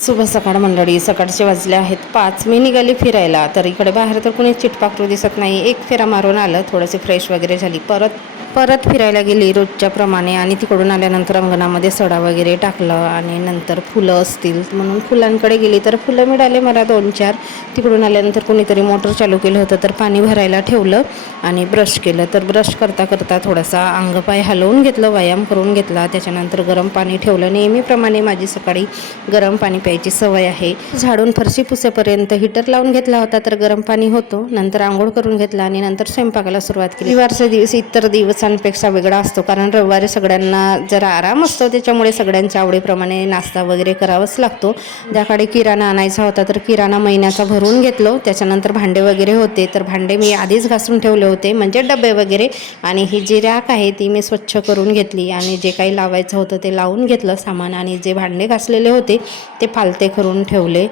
शुभ सकाळ मंडळी. सकाळचे वाजले आहेत 5. मी निघाली फिरायला. तर इकडे बाहेर तर कुणी चिटपाखरू दिसत नाही. एक फेरा मारून आलं, थोडीशी फ्रेश वगैरे झाली, परत फिरायला गेली रोजच्या प्रमाणे. आणि तिकडून आल्यानंतर अंगणामध्ये सडा वगैरे टाकलं आणि नंतर फुलं असतील म्हणून फुलांकडे गेली. तर फुलं मिळाले मला 2-4. तिकडून आल्यानंतर कुणीतरी मोटर चालू केलं होतं, तर पाणी भरायला ठेवलं आणि ब्रश केलं. तर ब्रश करता करता थोडासा अंगपाय हलवून घेतलं, व्यायाम करून घेतला. त्याच्यानंतर गरम पाणी ठेवलं. नेहमीप्रमाणे माझी सकाळी गरम पाणी प्यायची सवय आहे. झाडून फरशी पुसेपर्यंत हीटर लावून घेतला होता, तर गरम पाणी होतो. नंतर आंघोळ करून घेतला आणि नंतर स्वयंपाकाला सुरुवात केली. रविवारचा दिवस इतर दिवसांपेक्षा वेगळा असतो, कारण रविवारी सगळ्यांना जरा आराम असतो. त्याच्यामुळे सगळ्यांच्या आवडीप्रमाणे नाश्ता वगैरे करावाच लागतो. त्याकडे किराणा आणायचा होता, तर किराणा महिन्याचा भरून घेतलो. त्याच्यानंतर भांडे वगैरे होते, तर भांडे मी आधीच घासून ठेवले होते, म्हणजे डबे वगैरे. आणि ही जी रॅक आहे ती मी स्वच्छ करून घेतली आणि जे काही लावायचं होतं ते लावून घेतलं सामान. आणि जे भांडे घासलेले होते ते पालते करून ठेवले.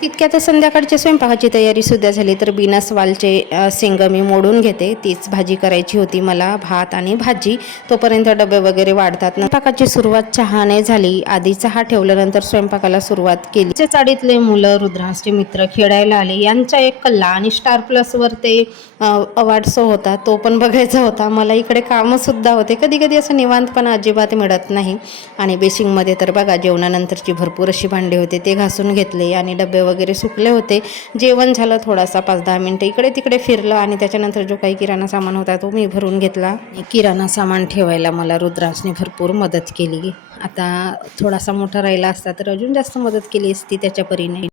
तितक्यात संध्याकाळच्या स्वयंपाकाची तयारी सुद्धा झाली. तर बिनस वालचे शेंग मी मोडून घेते, तीच भाजी करायची होती मला, भात आणि भाजी. तोपर्यंत डबे वगैरे वाढतात. स्वयंपाकाची सुरुवात चहाने झाली. आधी चहा ठेवल्यानंतर स्वयंपाकाला सुरुवात केली. चाळीतले मुलं, रुद्रांचे मित्र खेळायला आले. यांचा एक कल्ला आणि स्टार प्लसवर ते अवॉर्ड शो होता, तो पण बघायचा होता. मला इकडे कामंसुद्धा होते. कधी कधी असं निवांतपणा अजिबात मिळत नाही. आणि बेसिंगमध्ये तर बघा जेवणानंतरची भरपूर अशी भांडी होते, ते घासून घेतले आणि डबे वगैरे सुकले होते. जेवण झालं, थोडासा 5-10 मिनटं इकडे तिकडे फिरलं आणि त्याच्यानंतर जो काही किराणा सामान होता तो मी भरून घेतला. किराणा सामान ठेवायला मला रुद्रांशने भरपूर मदत केली. आता थोडासा मोठा राहिला असता तर अजून जास्त मदत केली असती त्याच्या परीने.